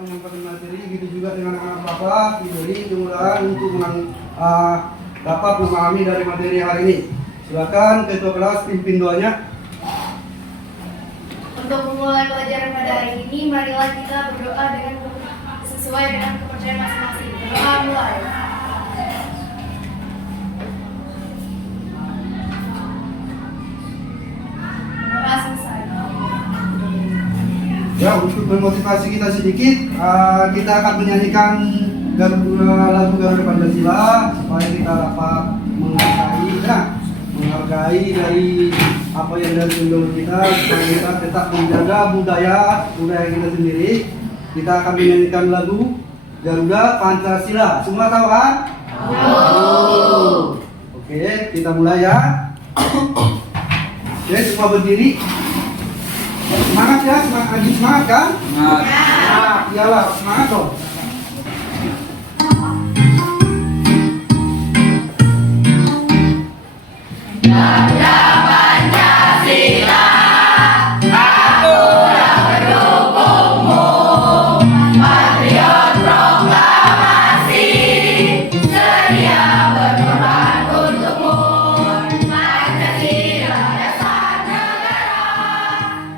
menyampaikan materi, gitu juga dengan anak bapak diberi mudah-mudahan untuk dapat memahami dari materi hari ini. Silakan ketua kelas pimpin doanya. Untuk memulai pelajaran pada hari ini, marilah kita berdoa dengan sesuai dengan kepercayaan masing-masing. Berdoa mulai. Berdoa selesai. Ya, untuk memotivasi kita sedikit, kita akan menyanyikan lagu Garuda Pancasila supaya kita dapat menghargai dari apa yang dari leluhur kita, supaya kita tetap menjaga budaya kita sendiri. Kita akan menyanyikan lagu Garuda Pancasila. Semua tahu kan? Oke, kita mulai ya. Oke, semua berdiri. Semangat ya, semangat kan? Semangat. Iyalah, semangat dong. Garuda Pancasila, aku yang mendukungmu, patriot proklamasi, sedia berkorban untukmu. Pancasila dasar negara,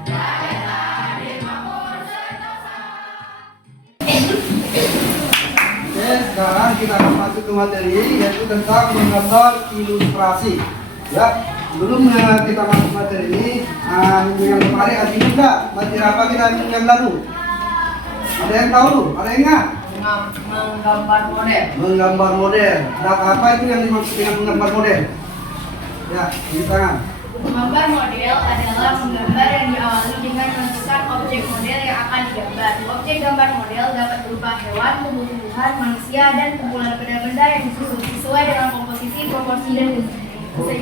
rakyat adil makmur sentosa. Oke, sekarang kita akan masuk ke materi, yaitu tentang menggambar ilustrasi. Ya, sebelum kita masuk materi ini, minggu yang kemarin ada juga materi apa kita minggu yang lalu? Ada yang tahu? Ada yang ingat? Menggambar model. Menggambar model. Dan apa itu yang dimaksud dengan menggambar model? Ya, di tangan. Menggambar model adalah menggambar yang diawali dengan menentukan objek model yang akan digambar. Objek gambar model dapat berupa hewan, tumbuh-tumbuhan, manusia, dan kumpulan benda-benda yang disusun sesuai dengan komposisi, proporsi, dan keseimbangan. Oke,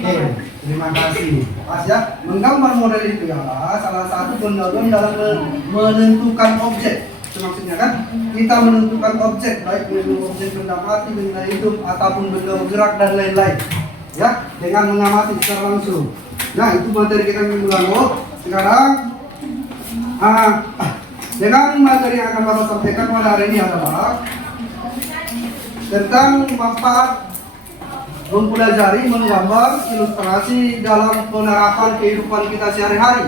terima kasih. Pas ya, menggambar model itu adalah salah satu pendorong dalam menentukan objek. Itu maksudnya kan, kita menentukan objek, baik itu objek benda mati, benda hidup, ataupun benda bergerak dan lain-lain. Ya, dengan mengamati secara langsung. Nah, itu materi kita minggu lalu. Sekarang, dengan materi yang akan Bapak sampaikan pada hari ini adalah tentang manfaat mempelajari menggambar ilustrasi dalam penerapan kehidupan kita sehari-hari.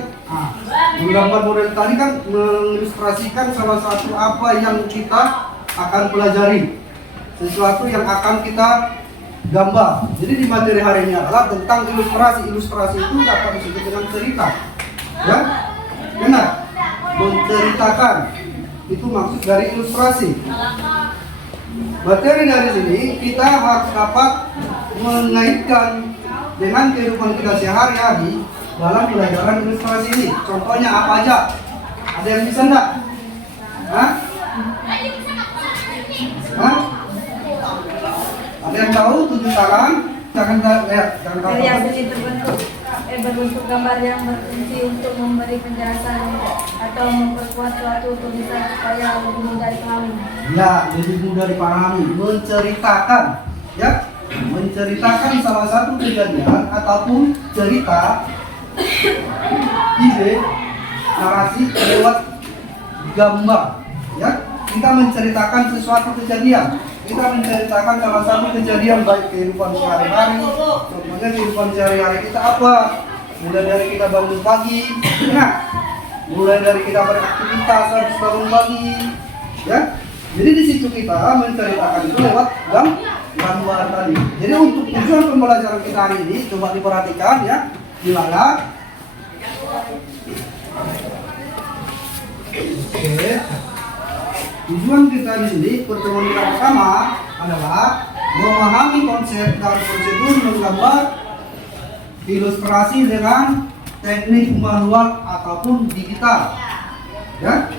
Menggambar model tadi kan mengilustrasikan salah satu apa yang kita akan pelajari, sesuatu yang akan kita gambar. Jadi di materi hari ini adalah tentang ilustrasi. Ilustrasi itu dapat disebut dengan cerita. Ya, benar. Menceritakan itu maksud dari ilustrasi. Materi dari sini kita harus dapat mengaitkan dengan kehidupan kita sehari-hari dalam pelajaran ilustrasi ini. Contohnya apa aja? Ada yang bisa enggak? Hah? Ada yang tahu? Tunjuk tangan. Jangan tahu. Seni berbentuk gambar yang berfungsi untuk memberi penjelasan atau memperkuat suatu tulisan supaya lebih mudah dipahami. Ya, lebih mudah dipahami. Menceritakan, ya, menceritakan salah satu kejadian ataupun cerita, ide, narasi lewat gambar. Ya, kita menceritakan sesuatu kejadian. Kita menceritakan salah satu kejadian baik kehidupan sehari-hari. Contohnya kehidupan sehari-hari kita apa? Mulai dari kita bangun pagi, mulai dari kita beraktivitas habis bangun pagi, ya. Jadi di situ kita menceritakan itu lewat gambar tadi. Jadi untuk tujuan pembelajaran kita hari ini, coba diperhatikan ya di layar. Oke. Tujuan kita di sini pertemuan kita pertama adalah memahami konsep dan prosedur menggambar ilustrasi dengan teknik manual ataupun digital. Ya.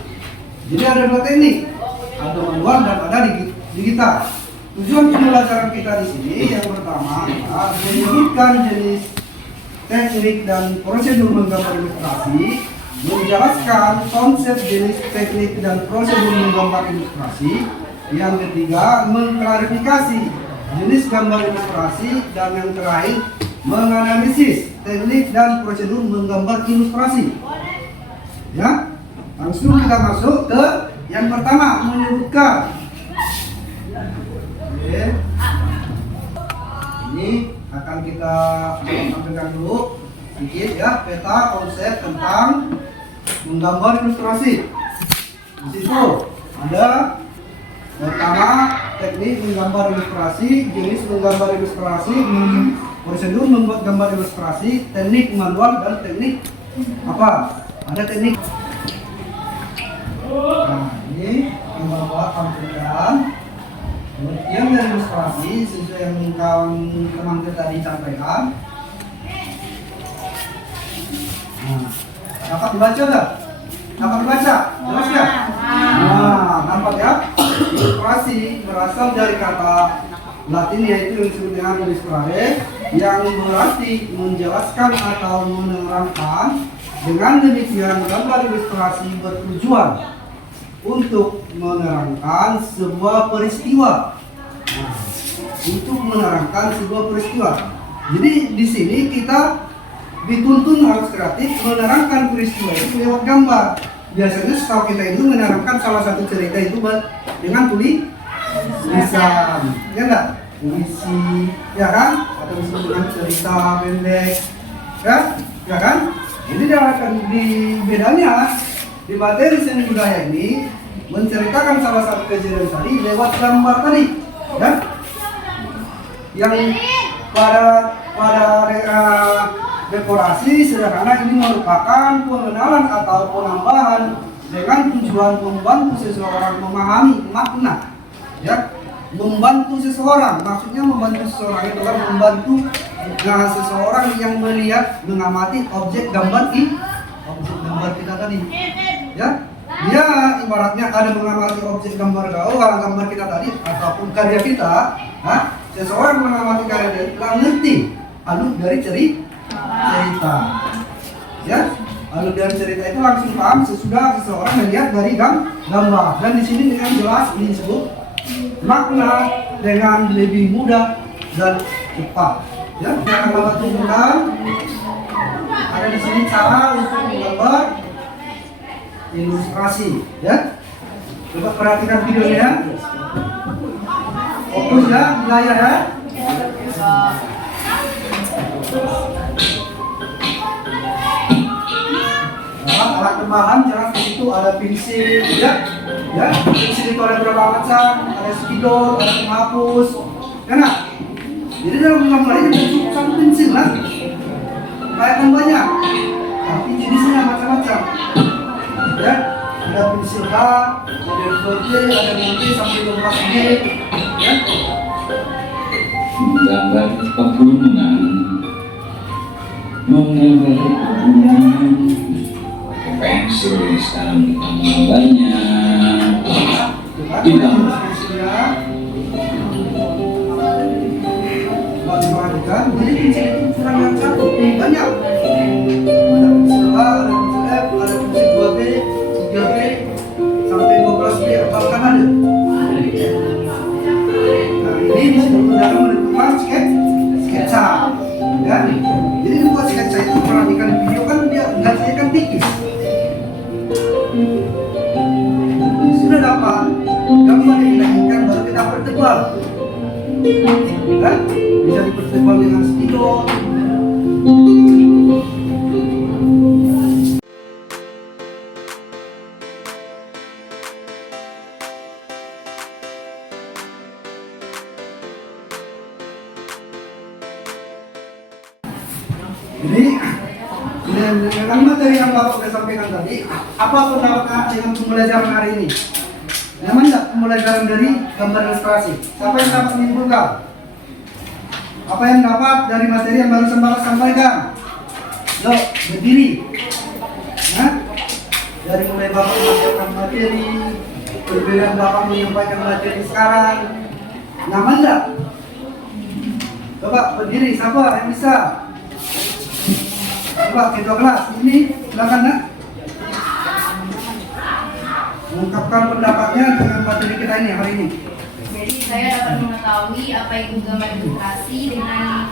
Jadi ada dua teknik, ada manual dan ada digital. Tujuan pembelajaran kita di sini yang pertama adalah menyebutkan jenis teknik dan prosedur menggambar ilustrasi, menjelaskan konsep jenis teknik dan prosedur menggambar ilustrasi. Yang ketiga, mengklarifikasi jenis gambar ilustrasi, dan yang terakhir, menganalisis teknik dan prosedur menggambar ilustrasi. Ya, langsung kita masuk ke Yang pertama menyebutkan. Oke. Ini akan kita tampilkan dulu sedikit ya, peta konsep tentang menggambar ilustrasi. Di situ ada pertama teknik menggambar ilustrasi, jenis menggambar ilustrasi, prosedur membuat gambar ilustrasi, teknik manual dan teknik apa? Ada teknik. Nah, ini yang bapak tampilkan. Yang dari ilustrasi sesuai yang teman kita tadi sampaikan. Nah, dapat dibaca nggak? Dapat dibaca? Jelas ya? Nah, nampak ya? Ilustrasi berasal dari kata Latin yaitu yang disebut dengan illustrare, yang berarti menjelaskan atau menerangkan. Dengan demikian, gambar ilustrasi bertujuan untuk menerangkan sebuah peristiwa. Nah, untuk menerangkan sebuah peristiwa. Jadi di sini kita dituntun harus kreatif menerangkan peristiwa itu lewat gambar. Biasanya setahu kita itu menerangkan salah satu cerita itu dengan tulisan, ya enggak? Puisi, ya kan? Atau dengan cerita pendek, ya kan? Ini di bedanya di materi seni budaya ini menceritakan salah satu kejadian tadi lewat gambar tadi, ya? Yang pada dekorasi sederhana ini merupakan pengenalan atau penambahan dengan tujuan membantu seseorang memahami makna, ya, membantu seseorang, maksudnya membantu seseorang itu kan membantu seseorang yang melihat mengamati objek gambar kita tadi, ya. Dia ibaratnya ada mengamati objek gambar kita tadi ataupun karya kita, seseorang mengamati karya kita ngerti alur dari cerita, ya. Alur dari cerita itu langsung paham sesudah seseorang melihat dari gambar. Dan di sini dengan jelas disebut makna dengan lebih mudah dan cepat. Ya, kita akan bapak tunjukkan. Ada di sini cara untuk menggambar ilustrasi, ya. Coba perhatikan videonya. Fokus ya, di layar ya. Nah, alat tambahan jangan di situ ada pensil, ya. Ya, pensil itu ada berapa macam? Ada spidol, ada penghapus, ya nak? Jadi dalam gambar ini cukup satu pensil lah. Kayak banyak, tapi jenisnya macam-macam. Ya, ada pensil H, ada 2G, ada 5G sampai 12G, ya. Gambar pegunungan, menggambar pegunungan, pensil sekarang kita menggambarnya. Tidak. Perhatikan, jadi pensil itu kurang yang satu, banyak. Ada pensil A, ada pensil F, ada pensil 2B, 3B, sampai 12B, bahkan ada. Nah, ini disebut dalam menentukan sketsa, ya. Jadi membuat sketsa itu perhatikan di video kan dia garisnya kan tipis. Sudah dapat gambar yang kita inginkan, baru kita pertebal, kan? Bisa dipertebal dengan spidol. Jadi dengan materi yang Bapak sudah sampaikan tadi, apa pendapat dengan pembelajaran hari ini? Nyaman tidak pembelajaran dari gambar ilustrasi? Siapa yang dapat menyimpulkan? Apa yang dapat dari materi yang baru Bapak sampaikan? Yuk, berdiri. Nah, dari mulai Bapak menyampaikan materi, perbedaan Bapak menyampaikan materi sekarang, nyaman tidak? Coba berdiri, siapa yang bisa? Coba ketua kelas ini silakan nak mengungkapkan pendapatnya dengan materi kita ini hari ini. Jadi saya dapat mengetahui apa itu gambar ilustrasi dengan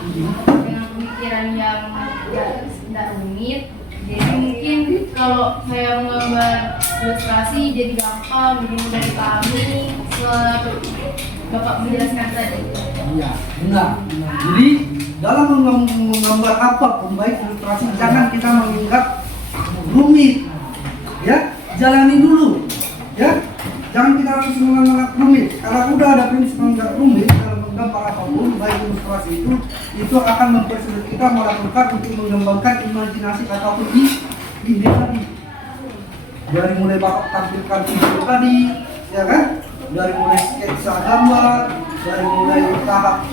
pemikiran yang tidak rumit. Jadi mungkin kalau saya menggambar ilustrasi jadi gampang, jadi mudah dipahami setelah Bapak menjelaskan tadi. Iya, benar. Jadi dalam menggambar apapun baik ilustrasi jangan kita mengingat rumit. Ya, jalani dulu. Ya, jangan kita langsung menganggap rumit. Kalau udah ada prinsip menganggap rumit dalam menggambar apapun baik ilustrasi itu akan mempersulit kita melakukan untuk mengembangkan imajinasi ataupun ide tadi. Dari mulai Bapak tampilkan video tadi, ya kan? Dari mulai sketsa gambar, dari mulai tahap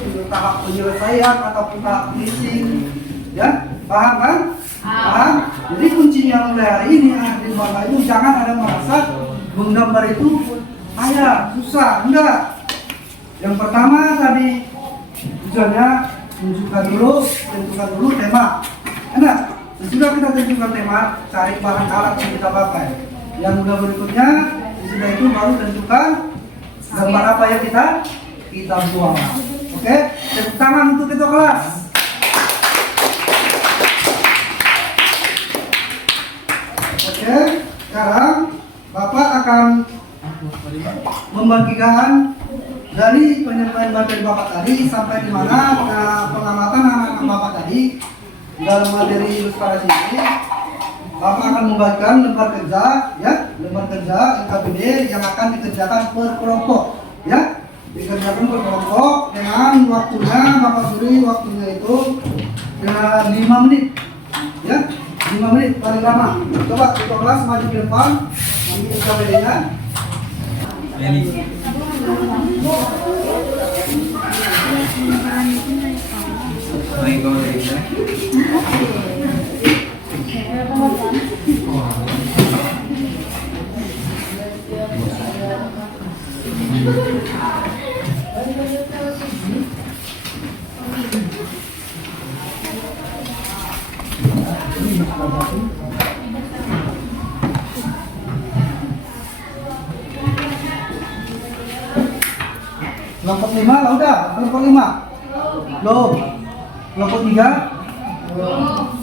penyelesaian ataupun tahap finishing, ya, paham kan? Paham? Jadi kuncinya mulai hari ini di mana itu jangan ada merasa menggambar itu payah, susah, enggak. Yang pertama tadi tujuannya tentukan dulu tema, enak. Sesudah kita tentukan tema, cari bahan alat yang kita pakai. Yang mudah berikutnya, sesudah itu baru tentukan gambar apa yang kita buang. Oke, tepuk tangan untuk ketua kelas. Oke, sekarang Bapak akan membagikan dari penyampaian materi Bapak tadi sampai di mana pengamatan anak-anak Bapak tadi dalam materi ilustrasi ini. Bapak akan membagikan lembar kerja, ya, lembar kerja LKPD yang akan dikerjakan per kelompok, ya, dikerjakan per kelompok dengan waktunya Bapak beri waktunya itu 5 menit, ya, 5 menit paling lama. Coba ketua kelas maju ke depan, ambil LKPD-nya. Kelompok 5 lah udah, kelompok 5 belum, kelompok 3 belum.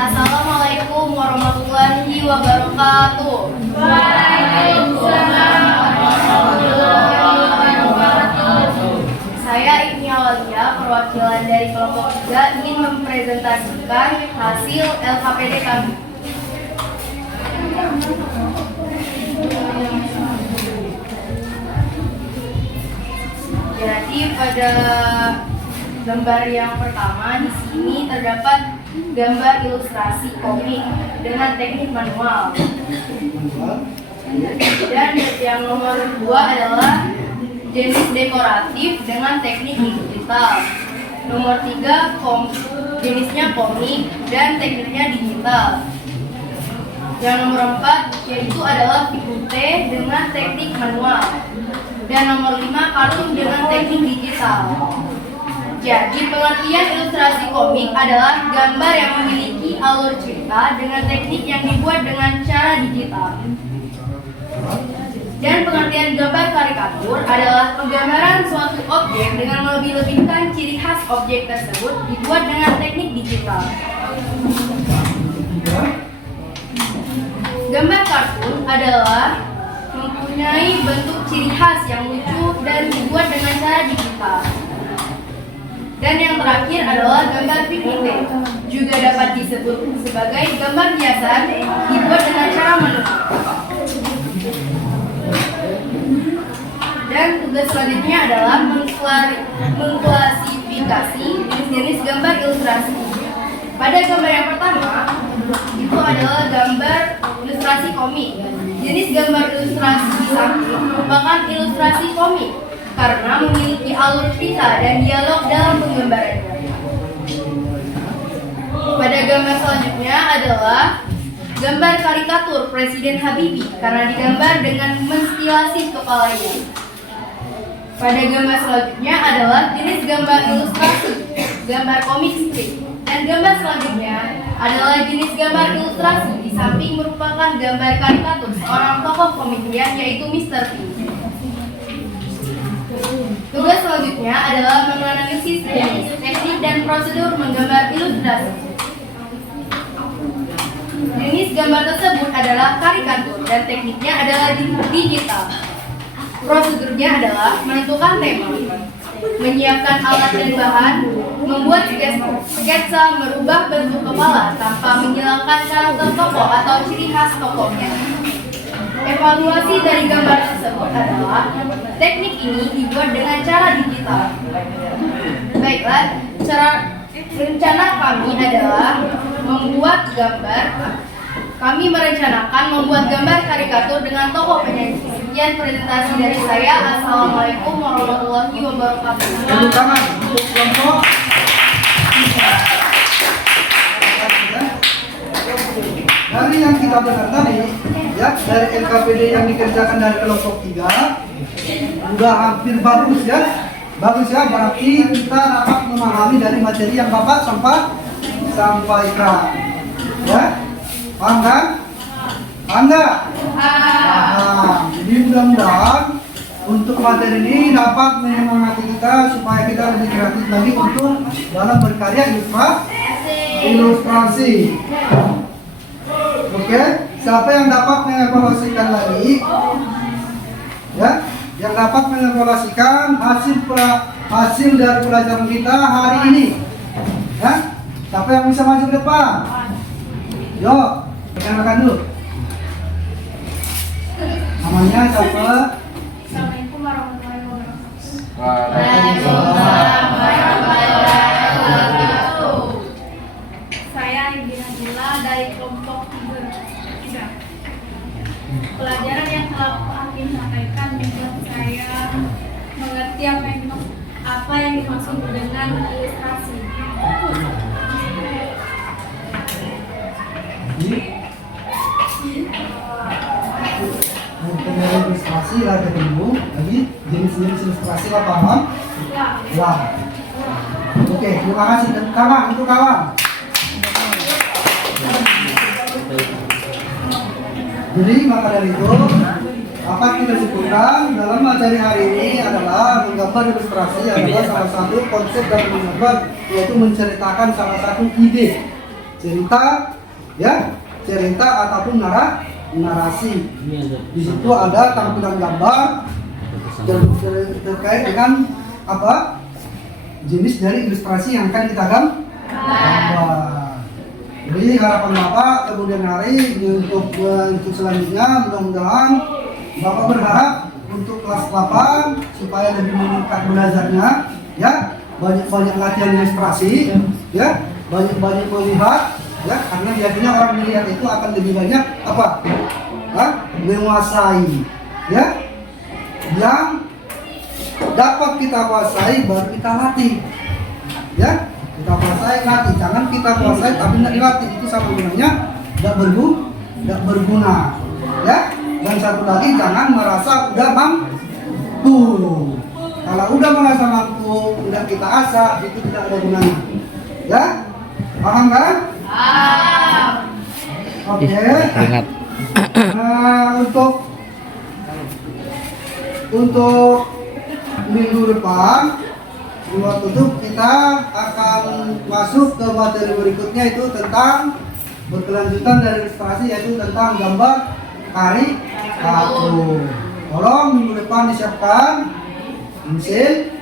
Assalamualaikum warahmatullahi wabarakatuh. Waalaikumsalam warahmatullahi wabarakatuh. Saya Ibni Awalia, perwakilan dari kelompok 3 ingin mempresentasikan hasil LKPD kami. Jadi pada gambar yang pertama di sini terdapat gambar ilustrasi komik dengan teknik manual. Dan yang nomor 2 adalah jenis dekoratif dengan teknik digital. Nomor 3 jenisnya komik dan tekniknya digital. Yang nomor 4 yaitu adalah figurte dengan teknik manual. Dan nomor 5 kartun dengan teknik digital. Jadi pengertian ilustrasi komik adalah gambar yang memiliki alur cerita dengan teknik yang dibuat dengan cara digital. Dan pengertian gambar karikatur adalah penggambaran suatu objek dengan melebih-lebihkan ciri khas objek tersebut dibuat dengan teknik digital. Gambar kartun adalah mempunyai bentuk ciri khas yang lucu dan dibuat dengan cara digital. Dan yang terakhir adalah gambar figurte, juga dapat disebut sebagai gambar hiasan dibuat dengan cara menukar. Dan tugas selanjutnya adalah mengklasifikasi jenis-jenis gambar ilustrasi. Pada gambar yang pertama, itu adalah gambar ilustrasi komik. Jenis gambar ilustrasi di samping merupakan ilustrasi komik karena memiliki alur cerita dan dialog dalam penggambarannya. Pada gambar selanjutnya adalah gambar karikatur Presiden Habibie karena digambar dengan menstilasi kepalanya. Pada gambar selanjutnya adalah jenis gambar ilustrasi, gambar komik strip Dan gambar selanjutnya adalah jenis gambar ilustrasi. Di samping merupakan gambar karikatur seorang tokoh komedian yaitu Mr. P. Tugas selanjutnya adalah menganalisis jenis, teknik, dan prosedur menggambar ilustrasi. Jenis gambar tersebut adalah karikatur dan tekniknya adalah digital. Prosedurnya adalah menentukan tema, menyiapkan alat dan bahan, membuat sketsa, merubah bentuk kepala tanpa menghilangkan karakter tokoh atau ciri khas tokohnya. Evaluasi dari gambar tersebut adalah teknik ini dibuat dengan cara digital. Baiklah, rencana kami adalah membuat gambar. Kami merencanakan membuat gambar karikatur dengan tokoh penyanyi. Sekian presentasi dari saya. Assalamualaikum warahmatullahi wabarakatuh. Tepuk tangan untuk kelompok. Dari yang kita dengar tadi, ya, dari LKPD yang dikerjakan dari kelompok 3, sudah hampir bagus ya. Bagus ya, berarti kita dapat memahami dari materi yang Bapak sampaikan. Ya, paham kan? Paham nggak? Paham. Jadi mudah-mudahan untuk materi ini dapat menyemangati kita supaya kita lebih kreatif lagi untuk dalam berkarya ilustrasi. Oke, siapa yang dapat mengevaluasikan lagi? Ya, yang dapat mengevaluasikan hasil dari pelajaran kita hari ini. Ya, siapa yang bisa maju ke depan? Yo, perkenalkan dulu. Namanya siapa? Assalamualaikum warahmatullahi wabarakatuh. Waalaikumsalam warahmatullahi wabarakatuh. Saya Ibu Najila dari kelompok 3. Pelajaran yang telah Pak Hakim sampaikan membuat saya mengerti apa yang dimaksud dengan ilustrasi. Mengenai ilustrasi lah ketemu lagi jenis-jenis ilustrasi lah paham? Lah. Oke, terima kasih kawan untuk kawan. Jadi maka dari itu apa kita sebutkan dalam materi hari ini adalah menggambar ilustrasi adalah salah satu konsep dalam menggambar, yaitu menceritakan salah satu ide cerita, ya, cerita ataupun narasi. Di situ ada tampilan gambar terkait dengan apa jenis dari ilustrasi yang akan kita gambar. Jadi harapan Bapak kemudian hari untuk selanjutnya mudah-mudahan Bapak berharap untuk kelas 8 supaya lebih meningkat belajarnya, ya, banyak-banyak latihan ilustrasi, ya, banyak-banyak melihat, ya, karena biasanya orang melihat itu akan lebih banyak apa? Menguasai, ya, yang dapat kita kuasai baru kita latih, ya. Kita kuasai latih, jangan kita kuasai tapi tidak dilatih, itu sama gunanya tidak berguna, ya. Dan satu lagi, jangan merasa udah mampu. Kalau udah merasa mampu, udah kita asah, itu tidak ada gunanya, ya. Paham kan? Paham. Oke. Nah, untuk minggu depan buat tutup kita akan masuk ke materi berikutnya, itu tentang berkelanjutan dari ilustrasi, yaitu tentang gambar karikatur. Tolong minggu depan disiapkan pensil,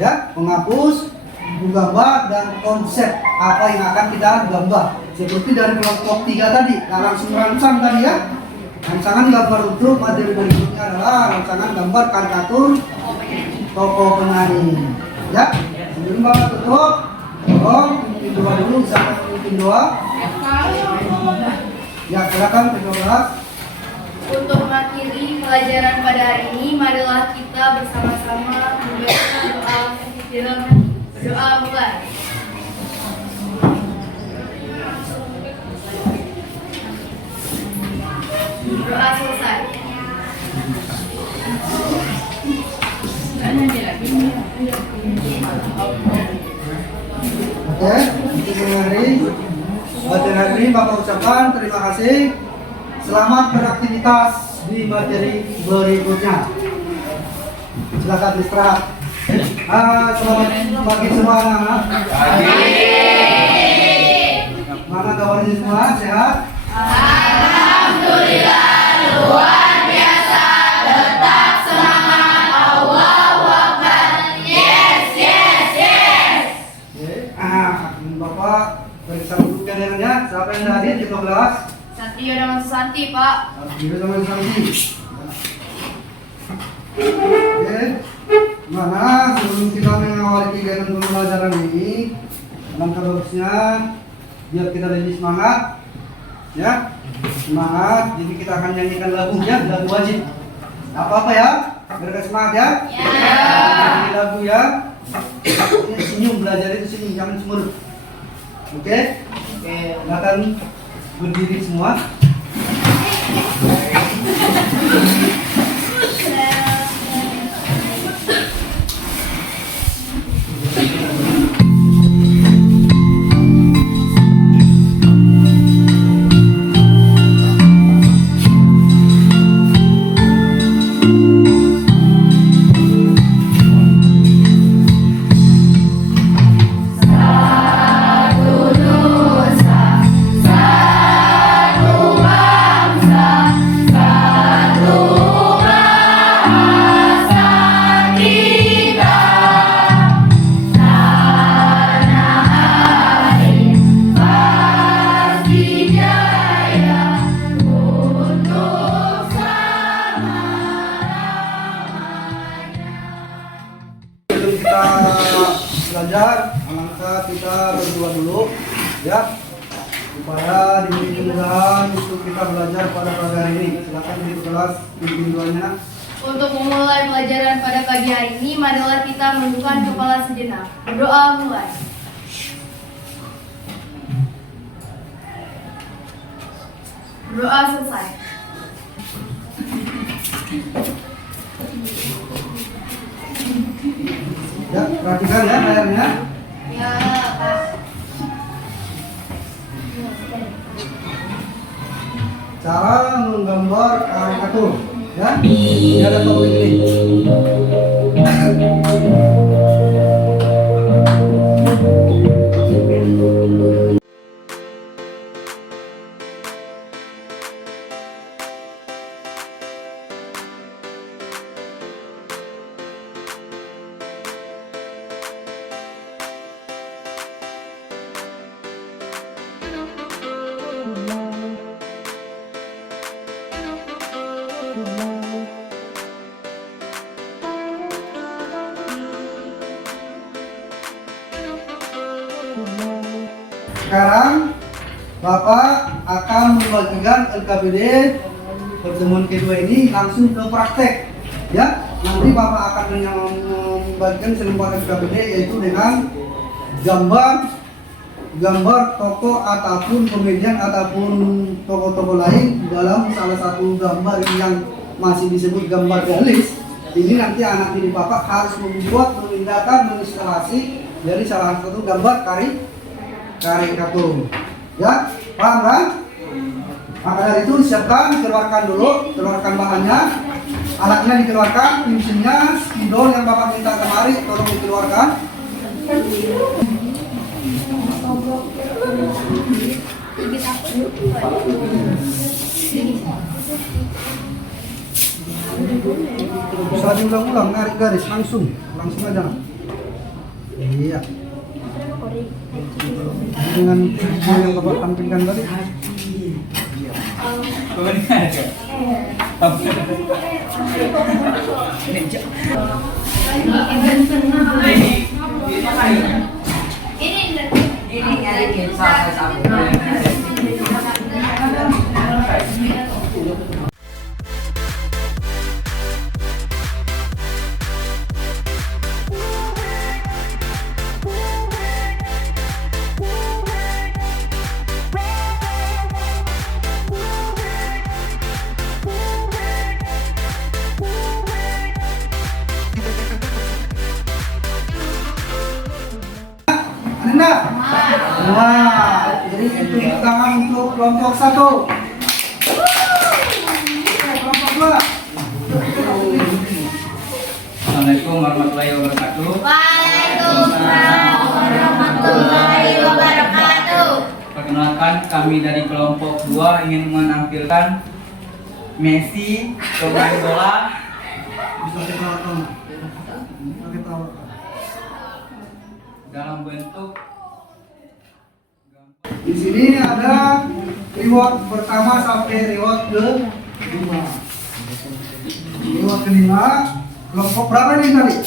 ya, penghapus, buku gambar dan konsep apa yang akan kita gambar. Seperti dari kelompok 3 tadi, langsung rancang tadi ya. Rancangan gambar untuk materi berikutnya adalah rancangan gambar karikatur tokoh penyanyi. Ya, sebelum Bapak tutup, tolong memimpin doa dulu, siapa yang memimpin doa? Ya, silakan kedua. Untuk mengakhiri pelajaran pada hari ini, marilah kita bersama-sama membaca doa dalam hati. Berdoa mulai. Doa selesai. Oke. untuk mengakhiri materi hari ini Bapak ucapkan terima kasih. Selamat beraktivitas di materi berikutnya. Silakan istirahat. Selamat pagi semua anak-anak. Mana kabarnya semua? Sehat? Alhamdulillah luar biasa. Tetap semangat. Allahu Akbar. Yes, yes, yes. Oke. Bapak periksa dulu kadernya. Siapa yang hadir di kelas? Satrio dan Susanti, Pak. Satrio sama Santi. Oke. Mana sebelum kita mengawali kegiatan pembelajaran ini, alangkah bagusnya biar kita lebih semangat, ya semangat. Jadi kita akan nyanyikan lagu, ya lagu wajib. Apa ya? Biar semangat ya. Nyanyi lagu ya. Ini senyum, belajar itu senyum, jangan cemberut. Oke? Silakan berdiri semua. Belajar, alangkah kita berdoa dulu ya supaya diberi kemudahan untuk kita belajar pada pagi hari ini. Silakan di kelas pimpin doanya. Untuk memulai pelajaran pada pagi hari ini, marilah kita menundukkan kepala sejenak. Berdoa mulai. Berdoa selesai. Ya, perhatikan ya layarnya. Ya, Pak. Cara menggambar karikatur ya. Ini ada topik ini. Sekarang Bapak akan membagikan LKPD pertemuan kedua ini langsung ke praktek ya. Nanti Bapak akan membagikan selembar LKPD yaitu dengan gambar tokoh ataupun komedian ataupun tokoh-tokoh lain dalam salah satu gambar yang masih disebut gambar realis. Ini nanti anak didik Bapak harus membuat, memindahkan, menginstalasi dari salah satu gambar karikatur. Ya, paham kan? Maka dari itu siapkan, keluarkan dulu, keluarkan bahannya, alatnya dikeluarkan, pensilnya, spidol yang Bapak minta kemari, tolong dikeluarkan. Bisa diulang-ulang, narik garis langsung aja. Iya. Dengan yang Bapak tampilkan tadi. Ananda, Nah, jadi tepuk tangan untuk kelompok 1. Kelompok 2. Assalamualaikum warahmatullahi wabarakatuh. Waalaikumsalam warahmatullahi wabarakatuh. Perkenalkan, kami dari kelompok 2 ingin menampilkan Messi pemain bola Bisa ditawarkan. Pakai tawa. dalam bentuk Di sini ada reward pertama sampai reward ke-5. Reward ke-5, kelompok berapa nih tadi? 5.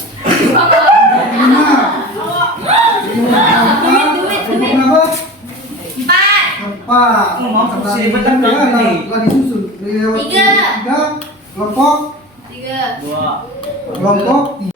Kelompok berapa? 4. Maaf, Tadi saya betul ya, ini. telah disusun. Reward 3. ke-3, kelompok 3. 2. kelompok 3.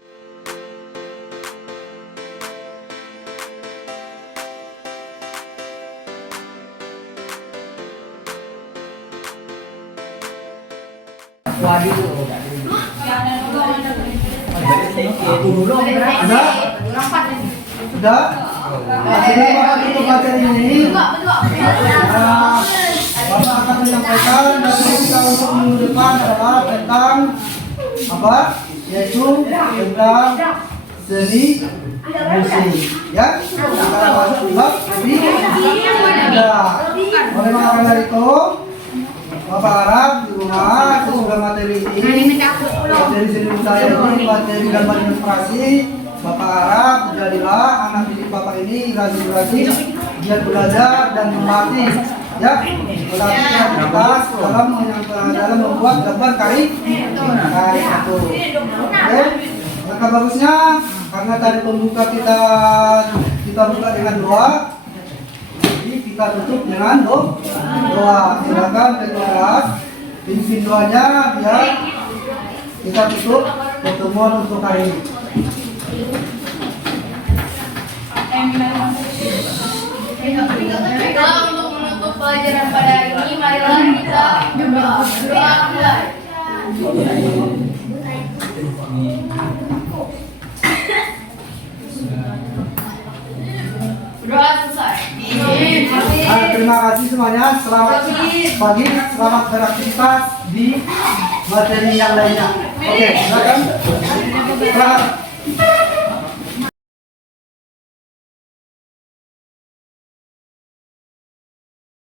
Ada? Sudah? Sudah Bapak tutup materi ini. Nah, Bapak akan menyampaikan materi kita untuk minggu depan adalah tentang apa? Yaitu tentang seni musik. Ya? Kita masuk di bab seni. Sudah. Oleh maka dari itu, Bapak harap di rumah sesudah materi ini, materi seni budaya ini, materi gambar ilustrasi, Bapak harap jadilah anak didik Bapak ini rajin-rajin giat belajar dan melatih, ya, melatih kreativitas dalam membuat gambar karikatur. Oke, maka bagusnya karena tadi pembuka kita buka dengan doa. Kita tutup dengan doa. Silakan ketua kelas pimpin doanya biar kita tutup pertemuan untuk hari ini. Baiklah, untuk menutup pelajaran pada hari ini, marilah kita berdoa mulai. Berdoa selesai. Terima kasih semuanya. Selamat pagi, selamat beraktivitas di materi yang lainnya. Oke, silakan. Selamat.